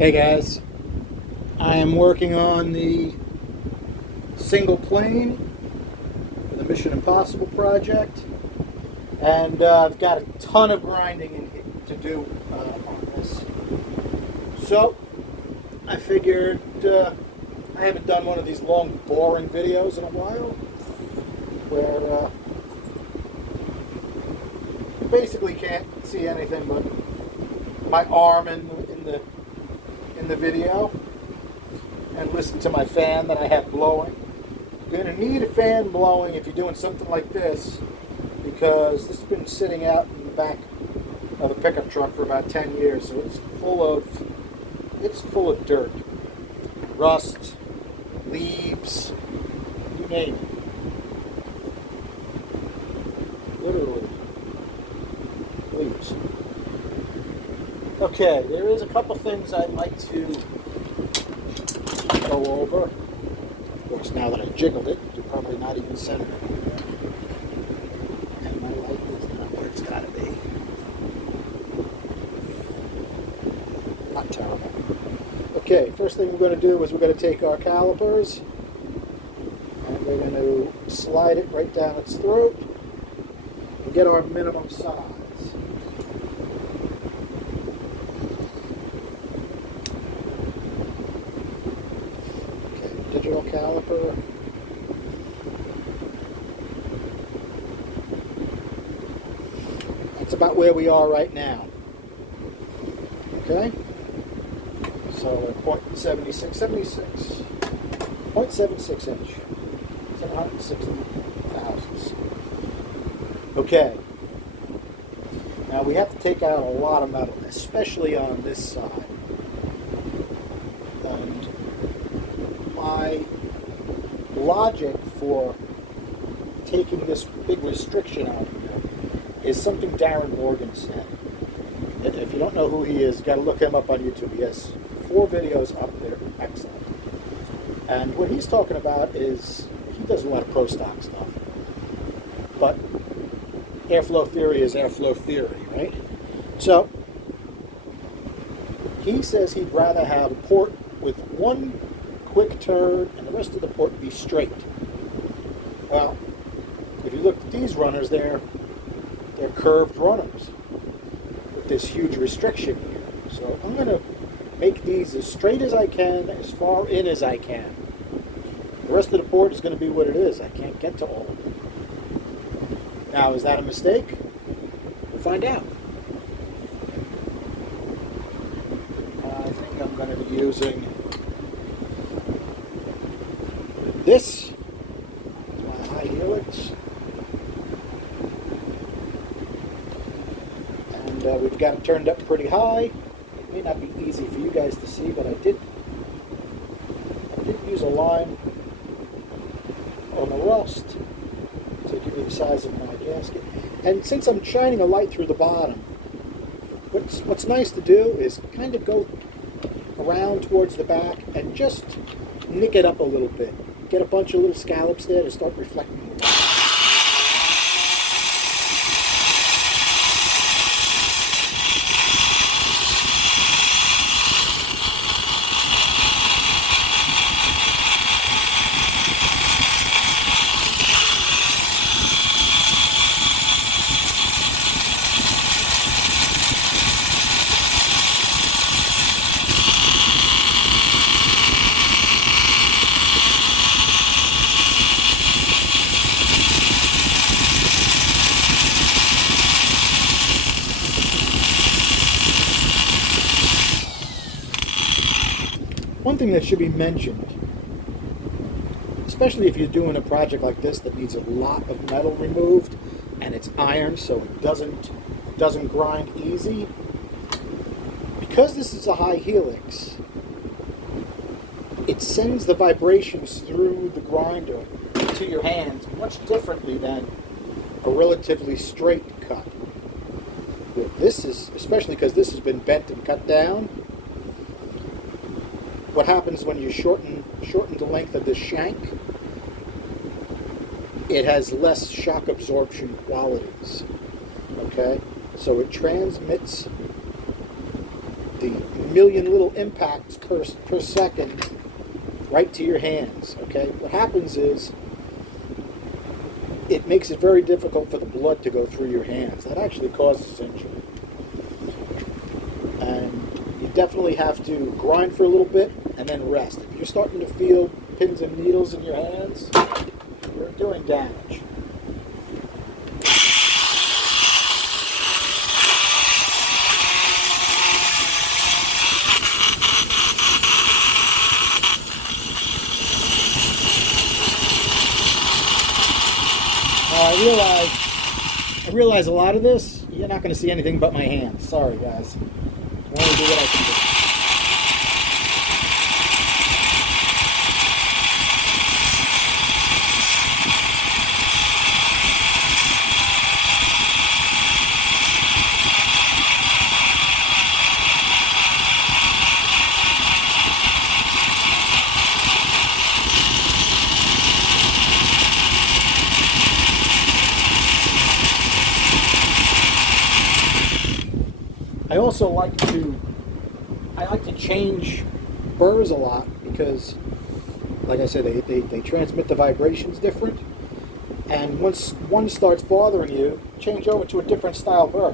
Hey guys, I am working on the single plane for the Mission Impossible project, and I've got a ton of grinding to do on this. So I figured I haven't done one of these long, boring videos in a while, where you basically can't see anything but my arm in the video, and listen to my fan that I have blowing. You're going to need a fan blowing if you're doing something like this, because this has been sitting out in the back of the pickup truck for about 10 years, so it's full of dirt, rust, leaves, you name it. Literally leaves. Okay, there is a couple things I'd like to go over. Of course, now that I jiggled it, you're probably not even centered anymore. And my light is not what it's got to be. Not terrible. Okay, first thing we're going to do is we're going to take our calipers and we're going to slide it right down its throat and get our minimum size. Digital caliper. That's about where we are right now. Okay? So we're 0.76 inch. 760 thousandths. Okay. Now we have to take out a lot of metal, especially on this side. And my logic for taking this big restriction out here is something Darren Morgan said. If you don't know who he is, you got to look him up on YouTube. He has 4 videos up there. Excellent. And what he's talking about is, he does a lot of pro stock stuff, but airflow theory is airflow theory, right? So he says he'd rather have a port with one quick turn and the rest of the port be straight. Well, if you look at these runners, they're curved runners with this huge restriction here. So I'm going to make these as straight as I can, as far in as I can. The rest of the port is going to be what it is. I can't get to all of it. Now, is that a mistake? We'll find out. I think I'm going to be using this, my high helix, and we've got it turned up pretty high. It may not be easy for you guys to see, but I did use a line on the rust to give you the size of my gasket. And since I'm shining a light through the bottom, what's nice to do is kind of go around towards the back and just nick it up a little bit. Get a bunch of little scallops there to start reflecting the light. One thing that should be mentioned, especially if you're doing a project like this that needs a lot of metal removed and it's iron, so it doesn't grind easy, because this is a high helix, it sends the vibrations through the grinder to your hands much differently than a relatively straight cut. This is, especially because this has been bent and cut down, what happens when you shorten the length of the shank, it has less shock absorption qualities. Okay? So it transmits the million little impacts per second right to your hands. Okay, what happens is it makes it very difficult for the blood to go through your hands. That actually causes injury. And you definitely have to grind for a little bit and then rest. If you're starting to feel pins and needles in your hands, you're doing damage. I realize a lot of this, you're not going to see anything but my hands. Sorry, guys. I only do what I can do. I also like to change burrs a lot because, like I said, they transmit the vibrations different. And once one starts bothering you, change over to a different style burr.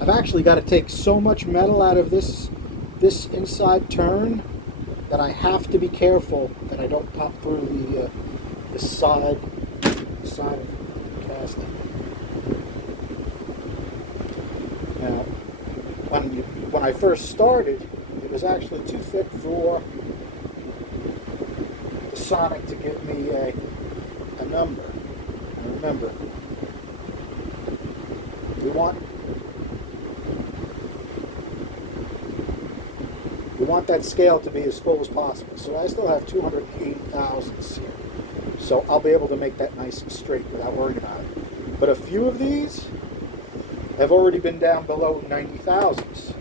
I've actually got to take so much metal out of this inside turn that I have to be careful that I don't pop through the side of the casting. Now, when I first started, it was actually too thick for the Sonic to give me a number. And remember, we want that scale to be as full as possible. So I still have 280 thousandths here. So I'll be able to make that nice and straight without worrying about it. But a few of these have already been down below 90 thousandths.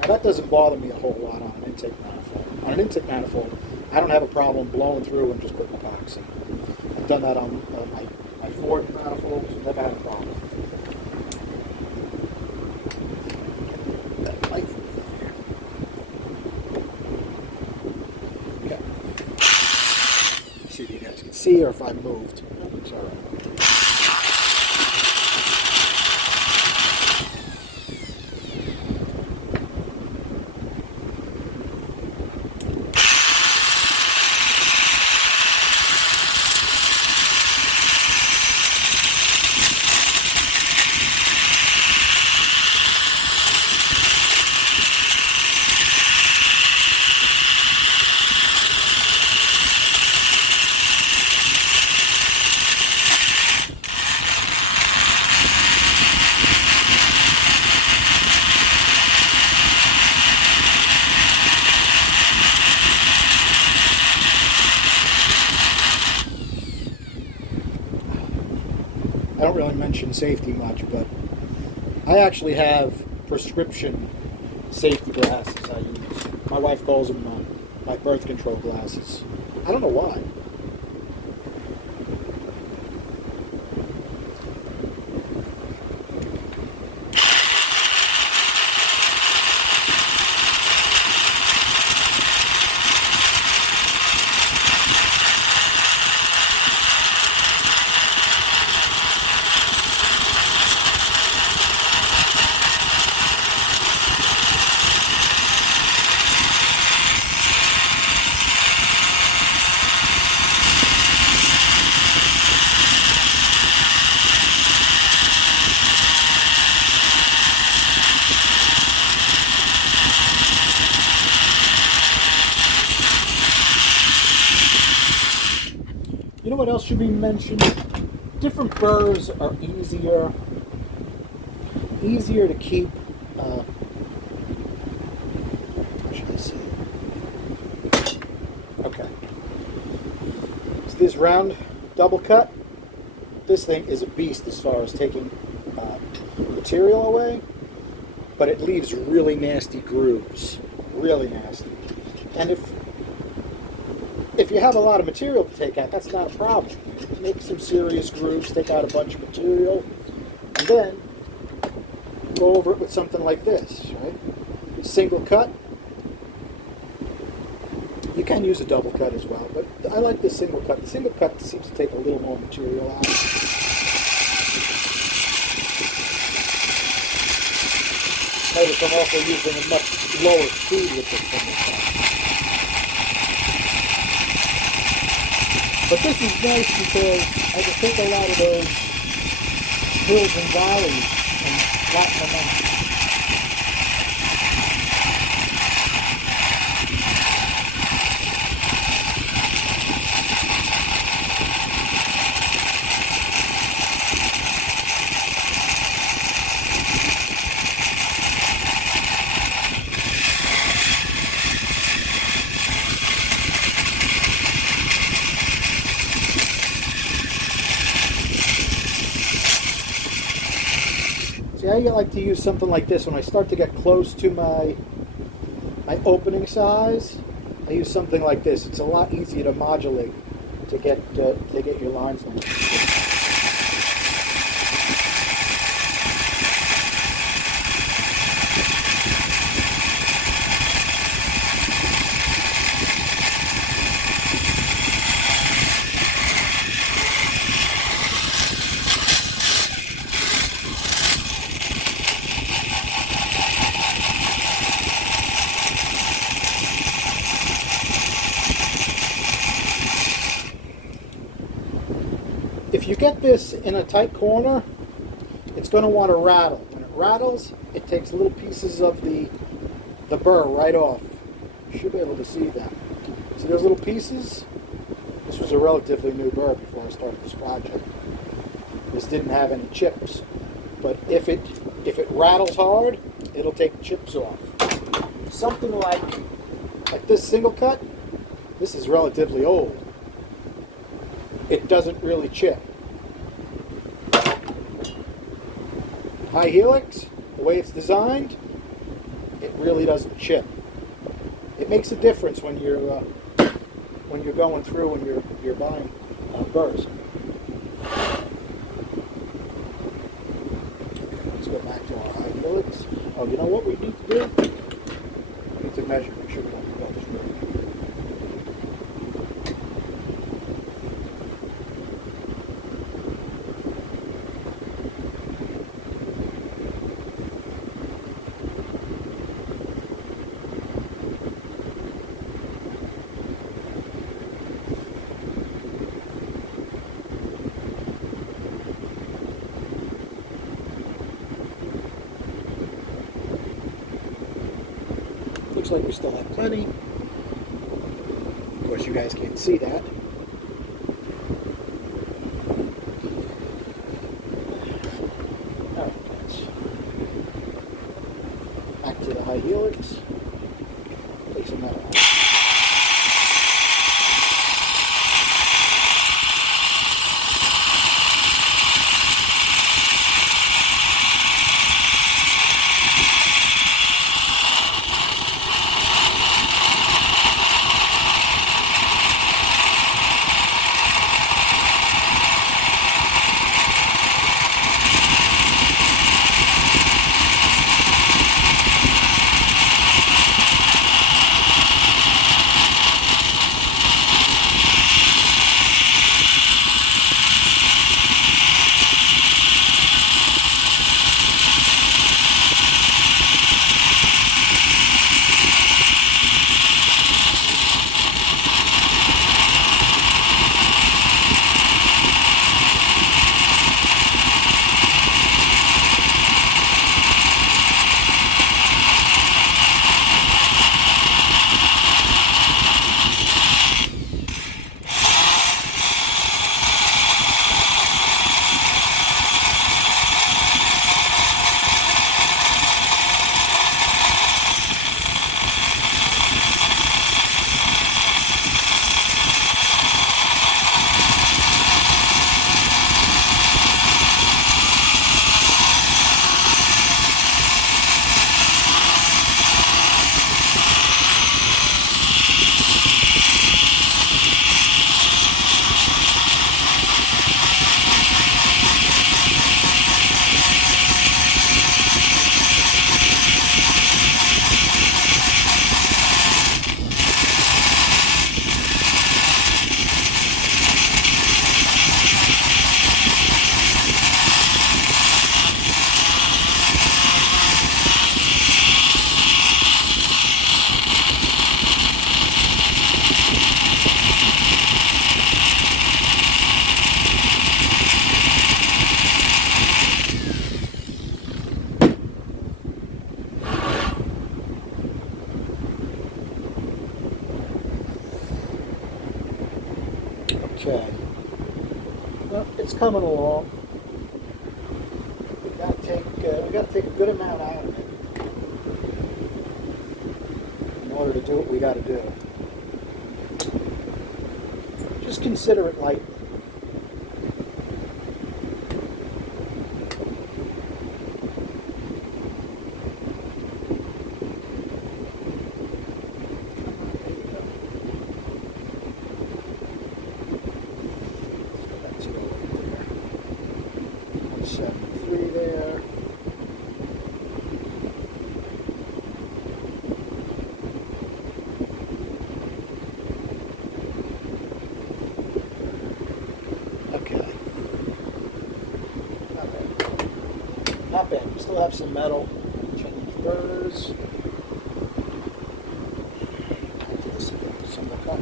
Now that doesn't bother me a whole lot on an intake manifold. On an intake manifold, I don't have a problem blowing through and just putting epoxy. I've done that on my Ford manifolds, never had a problem. See, or if I moved. Sorry. I don't really mention safety much, but I actually have prescription safety glasses I use. My wife calls them my birth control glasses. I don't know why. know what else should be mentioned? Different burrs are easier to keep. What should I say? Okay. So this round double cut, this thing is a beast as far as taking material away, but it leaves really nasty grooves, really nasty. And if you have a lot of material to take out, that's not a problem. Make some serious grooves, take out a bunch of material, and then go over it with something like this, right? Single cut. You can use a double cut as well, but I like the single cut. The single cut seems to take a little more material out. Notice I'm also using a much lower speed with this single cut. But this is nice because I can take a lot of those hills and valleys and flatten them out. See, I like to use something like this when I start to get close to my opening size. I use something like this. It's a lot easier to modulate to get your lines on. If you get this in a tight corner, it's going to want to rattle. When it rattles, it takes little pieces of the burr right off. You should be able to see that. See those little pieces? This was a relatively new burr before I started this project. This didn't have any chips. But if it rattles hard, it'll take chips off. Something like this single cut, this is relatively old. It doesn't really chip. High helix, the way it's designed, it really doesn't chip. It makes a difference when you're going through and you're buying burrs. Okay, let's go back to our high helix. Oh, you know what we need to do? We need to measure, make sure we don't go through. Looks like we still have plenty. Of course, you guys can't see that. All right, guys. Back to the high helix. Take some metal out. Okay. Well, it's coming along. We got to take a good amount out of it in order to do what we got to do. Just consider it lightly. Not bad. We still have some metal. Change burrs. Single cut.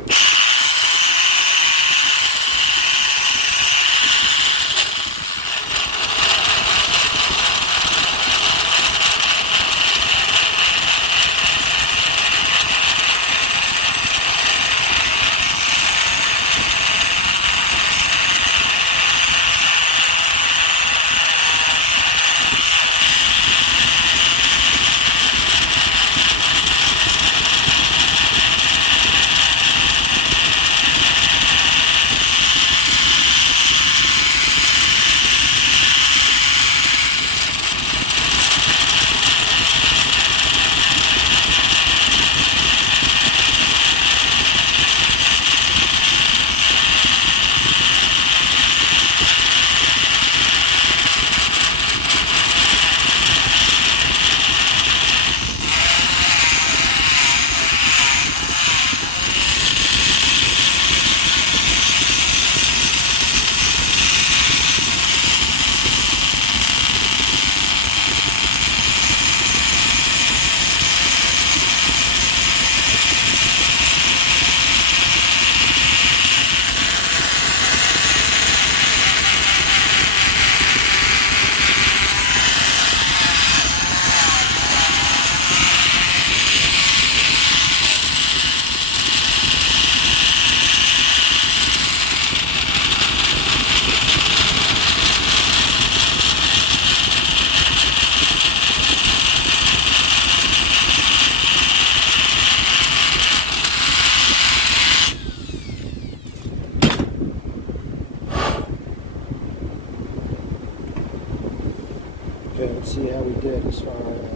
Okay, let's see how we did as far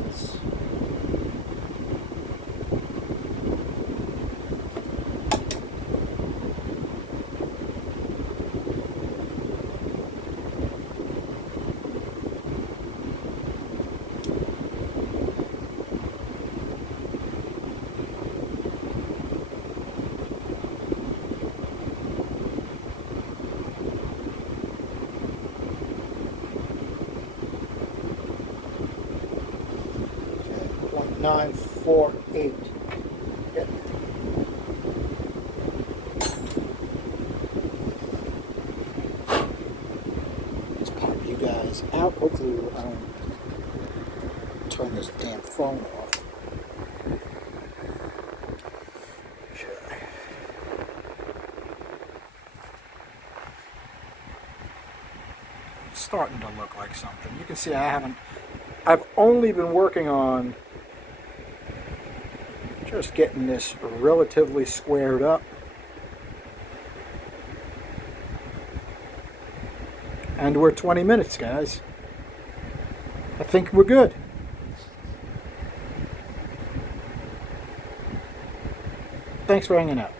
as .948. Yep. Let's pop you guys out. Hopefully I don't turn this damn phone off. Okay. It's starting to look like something. You can see I've only been working on just getting this relatively squared up. And we're 20 minutes, guys. I think we're good. Thanks for hanging out.